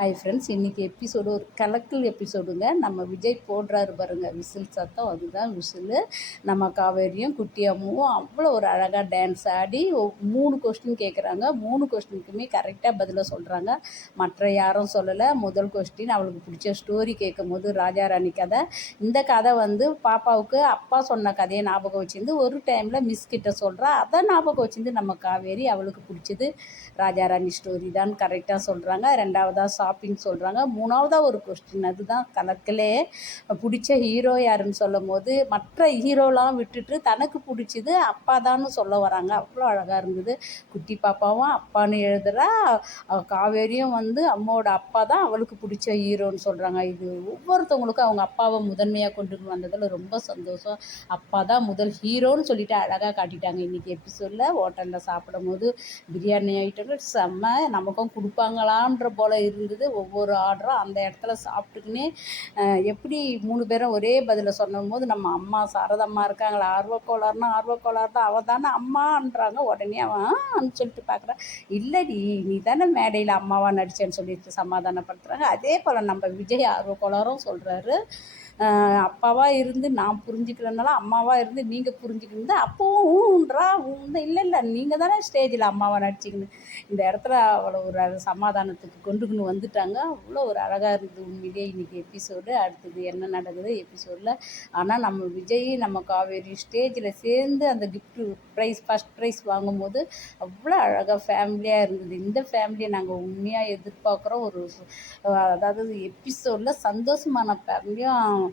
Hi friends, இன்றைக்கி episode ஒரு கலக்கல் எபிசோடுங்க. நம்ம விஜய் போடுறாரு பாருங்கள் விசில் சத்தம், அதுதான் விசிலு. நம்ம காவேரியும் குட்டியம்மாவும் அவ்வளோ ஒரு அழகாக டான்ஸ் ஆடி 3 கொஸ்டின் கேட்குறாங்க. 3 கொஸ்டினுக்குமே கரெக்டாக பதிலாக சொல்கிறாங்க. மற்ற யாரும் சொல்லலை. முதல் கொஸ்டின் அவளுக்கு பிடிச்ச ஸ்டோரி கேட்கும் போது ராஜாராணி கதை. இந்த கதை பாப்பாவுக்கு அப்பா சொன்ன கதையை ஞாபகம் வச்சுருந்து ஒரு டைமில் மிஸ் கிட்ட சொல்கிறா. அதை ஞாபகம் வச்சுருந்து நம்ம காவேரி அவளுக்கு பிடிச்சது ராஜாராணி ஸ்டோரி தான் கரெக்டாக சொல்கிறாங்க. ரெண்டாவதாக ஷாப்பிங் சொல்கிறாங்க. மூணாவதாக ஒரு கொஸ்டின், அதுதான் கலக்கலே. பிடிச்ச ஹீரோ யாருன்னு சொல்லும் போது மற்ற ஹீரோலாம் விட்டுட்டு தனக்கு பிடிச்சது அப்பா தான்னு சொல்ல வராங்க. அவ்வளோ அழகாக இருந்தது. குட்டி பாப்பாவும் அப்பான்னு எழுதுகிறா. காவேரியும் அம்மாவோட அப்பா தான் அவளுக்கு பிடிச்ச ஹீரோன்னு சொல்கிறாங்க. இது ஒவ்வொருத்தவங்களுக்கும் அவங்க அப்பாவை முதன்மையாக கொண்டு வந்ததில் ரொம்ப சந்தோஷம். அப்பா தான் முதல் ஹீரோன்னு சொல்லிட்டு அழகாக காட்டிட்டாங்க இன்றைக்கி எபிசோடில். ஹோட்டலில் சாப்பிடும் போது பிரியாணி ஐட்டங்கள் செம்ம, நமக்கும் கொடுப்பாங்களான்ற போல் இருந்தது. ஒவ்வொரு ஆர்டரும் அந்த இடத்துல சாப்பிட்டுக்குன்னே எப்படி 3 பேரும் ஒரே பதிலை சொன்னும் போது நம்ம அம்மா சாரதம்மா இருக்காங்களா, ஆர்வக்கோளாறுனா ஆர்வக்கோளாறு தான், அவள் தானே அம்மான்றாங்க. உடனே அவன் சொல்லிட்டு பார்க்குறான், இல்லடி நீ தானே மேடையில் அம்மாவாக நடிச்சேன்னு சொல்லிட்டு சமாதானப்படுத்துகிறாங்க. அதே போல் நம்ம விஜய் ஆர்வக்கோளாறும் சொல்கிறாரு, அப்பாவாக இருந்து நான் புரிஞ்சுக்கலனால அம்மாவாக இருந்து நீங்கள் புரிஞ்சுக்கணும் தான். அப்போவும்ன்றா இல்லை நீங்கள் தானே ஸ்டேஜில் அம்மாவாக நடிச்சிக்கணும். இந்த இடத்துல அவ்வளோ ஒரு சமாதானத்துக்கு கொண்டுக்குன்னு வந்துட்டாங்க. அவ்வளோ ஒரு அழகாக இருந்தது உண்மையிலேயே இன்றைக்கி எபிசோடு. அடுத்தது என்ன நடக்குது எபிசோடில். ஆனால் நம்ம விஜய் நம்ம காவேரி ஸ்டேஜில் சேர்ந்து அந்த கிஃப்ட்டு ப்ரைஸ் ஃபஸ்ட் ப்ரைஸ் வாங்கும்போது அவ்வளோ அழகாக ஃபேமிலியாக இருந்தது. இந்த ஃபேமிலியை நாங்கள் உண்மையாக எதிர்பார்க்குறோம். ஒரு அதாவது எபிசோடில் சந்தோஷமான ஃபேமிலியும்